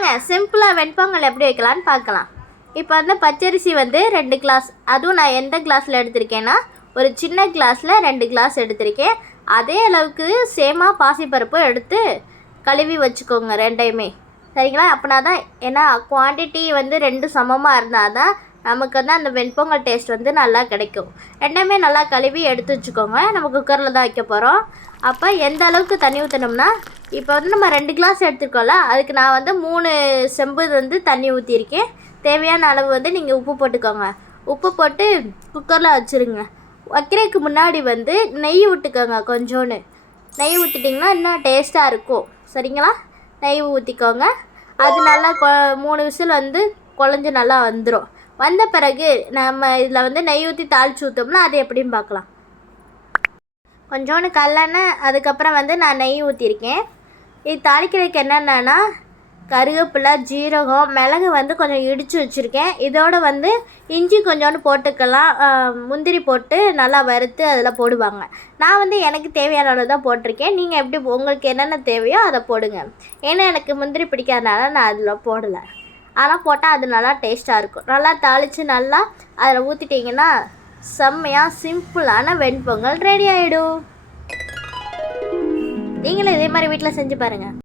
வாங்க சிம்பிளாக வெண்பொங்கல் எப்படி வைக்கலான்னு பார்க்கலாம். இப்போ வந்து பச்சரிசி வந்து 2 கிளாஸ், அதுவும் நான் எந்த கிளாஸில் எடுத்திருக்கேன்னா ஒரு சின்ன கிளாஸில் 2 கிளாஸ் எடுத்திருக்கேன். அதே அளவுக்கு சேமாக பாசிப்பருப்பும் எடுத்து கழுவி வச்சுக்கோங்க ரெண்டையுமே, சரிங்களா? அப்படின்னா தான், ஏன்னா குவான்டிட்டி வந்து 2 சமமாக இருந்தால் தான் நமக்கு வந்து அந்த வெண்பொங்கல் டேஸ்ட் வந்து நல்லா கிடைக்கும். ரெண்டையுமே நல்லா கழுவி எடுத்து வச்சுக்கோங்க. நம்ம குக்கரில் தான் வைக்க போகிறோம். அப்போ எந்த அளவுக்கு தண்ணி ஊற்றணும்னா, இப்போ வந்து நம்ம 2 கிளாஸ் எடுத்துருக்கோம்ல, அதுக்கு நான் வந்து 3 செம்பு வந்து தண்ணி ஊற்றிருக்கேன். தேவையான அளவு வந்து நீங்கள் உப்பு போட்டுக்கோங்க. உப்பு போட்டு குக்கரில் வச்சுருங்க. வைக்கிறதுக்கு முன்னாடி வந்து நெய் விட்டுக்கோங்க. கொஞ்சோண்டு நெய் ஊற்றிட்டிங்கன்னா இன்னும் டேஸ்ட்டாக இருக்கும், சரிங்களா? நெய் ஊற்றிக்கோங்க. அது நல்லா 3 விசில் வந்து குழஞ்சி நல்லா வந்துடும். வந்த பிறகு நம்ம இதில் வந்து நெய் ஊற்றி தாளித்து ஊற்றோம்னா அது எப்படின்னு பார்க்கலாம். கொஞ்சோண்டு கல்லெண்ணெய், அதுக்கப்புறம் வந்து நான் நெய் ஊற்றிருக்கேன். இது தாளிக்கிறதுக்கு என்னென்னா கருவேப்பிலை, ஜீரகம், மிளகு வந்து கொஞ்சம் இடித்து வச்சுருக்கேன். இதோடு வந்து இஞ்சி கொஞ்சோண்டு போட்டுக்கலாம். முந்திரி போட்டு நல்லா வறுத்து அதில் போடுவாங்க. நான் வந்து எனக்கு தேவையான அளவு தான் போட்டிருக்கேன். நீங்கள் எப்படி உங்களுக்கு என்னென்ன தேவையோ அதை போடுங்க. ஏன்னா எனக்கு முந்திரி பிடிக்காதனால நான் அதில் போடலை. அதெல்லாம் போட்டால் அது நல்லா டேஸ்ட்டாக இருக்கும். நல்லா தாளித்து நல்லா அதில் ஊற்றிட்டிங்கன்னா செம்மையாக சிம்பிளான வெண்பொங்கல் ரெடி ஆகிடும். நீங்களும் இதே மாதிரி வீட்டில் செஞ்சு பாருங்கள்.